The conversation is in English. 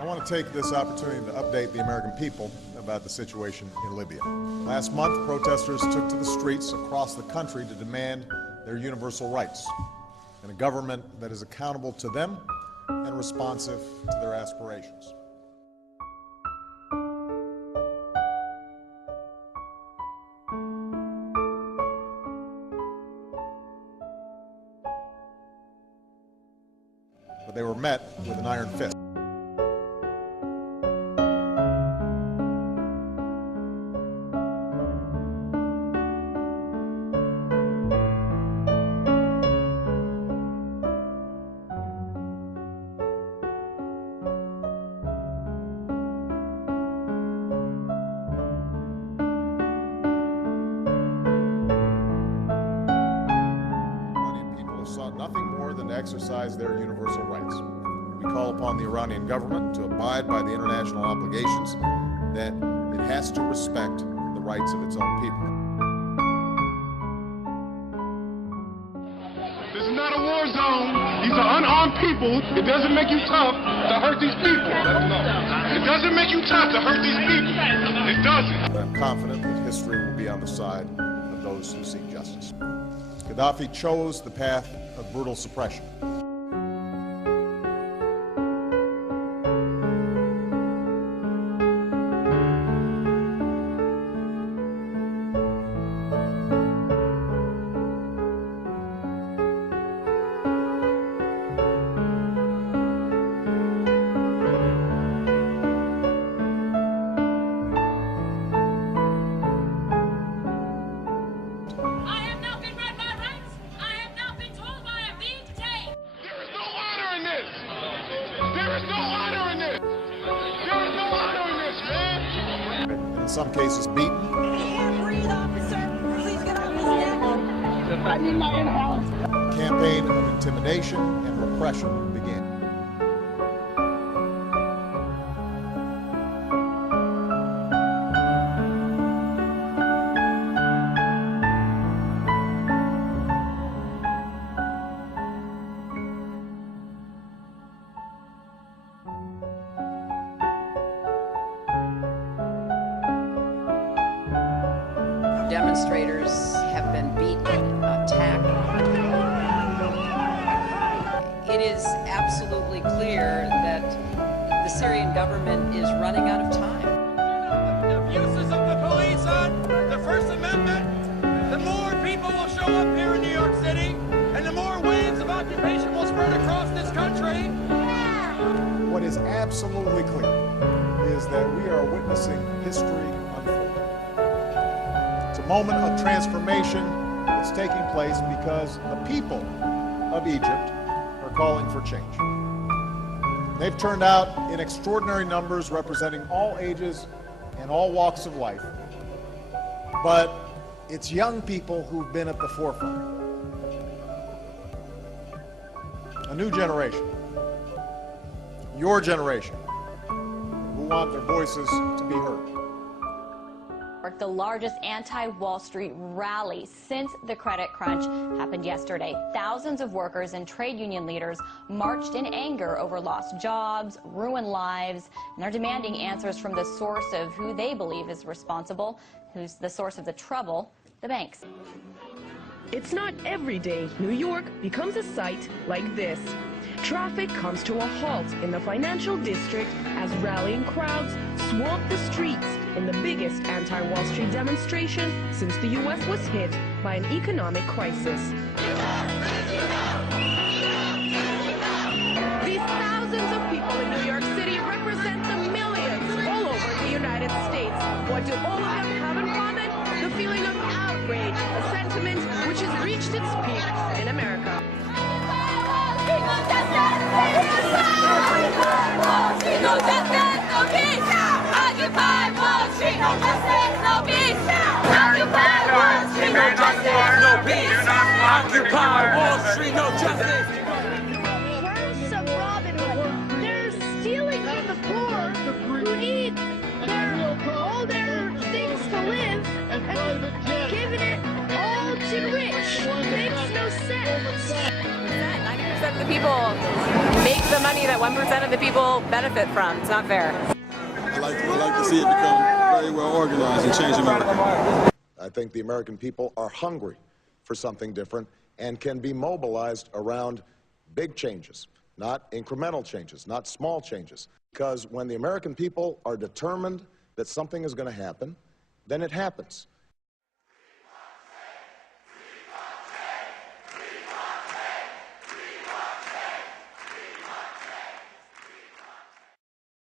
I want to take this opportunity to update the American people about the situation in Libya. Last month, protesters took to the streets across the country to demand their universal rights and a government that is accountable to them and responsive to their aspirations. But they were met with an iron fist. Sought nothing more than to exercise their universal rights. We call upon the Iranian government to abide by the international obligations that it has to respect the rights of its own people. This is not a war zone. These are unarmed people. It doesn't make you tough to hurt these people. It doesn't make you tough to hurt these people. It doesn't. I'm confident that history will be on the side of those who seek justice. Gaddafi chose the path of brutal suppression. In some cases beaten. I can't breathe, officer. Please get off his neck. I need my in-house. A campaign of intimidation and repression began. Demonstrators have been beaten, attacked. It is absolutely clear that the Syrian government is running out of time. The abuses of the police on the First Amendment, the more people will show up here in New York City, and the more waves of occupation will spread across this country. What is absolutely clear is that we are witnessing history unfold. It's a moment of transformation that's taking place because the people of Egypt are calling for change. They've turned out in extraordinary numbers representing all ages and all walks of life. But it's young people who've been at the forefront. A new generation, your generation, who want their voices to be heard. The largest anti-Wall Street rally since the credit crunch happened yesterday. Thousands of workers and trade union leaders marched in anger over lost jobs, ruined lives, and they're demanding answers from the source of who they believe is responsible, who's the source of the trouble, the banks. It's not every day New York becomes a sight like this. Traffic comes to a halt in the financial district as rallying crowds swamp the streets in the biggest anti-Wall Street demonstration since the U.S. was hit by an economic crisis. These thousands of people in New York City represent the millions all over the United States. What do all of them have in common? The feeling of outrage, a sentiment which has reached its peak in America. House of Robin Hood. They're stealing from the poor who need all their things to live and giving it all to the rich. Makes no sense. 90% of the people make the money that 1% of the people benefit from. It's not fair. I like to see it become very well organized and change America. I think the American people are hungry for something different and can be mobilized around big changes, not incremental changes, not small changes. Because when the American people are determined that something is going to happen, then it happens.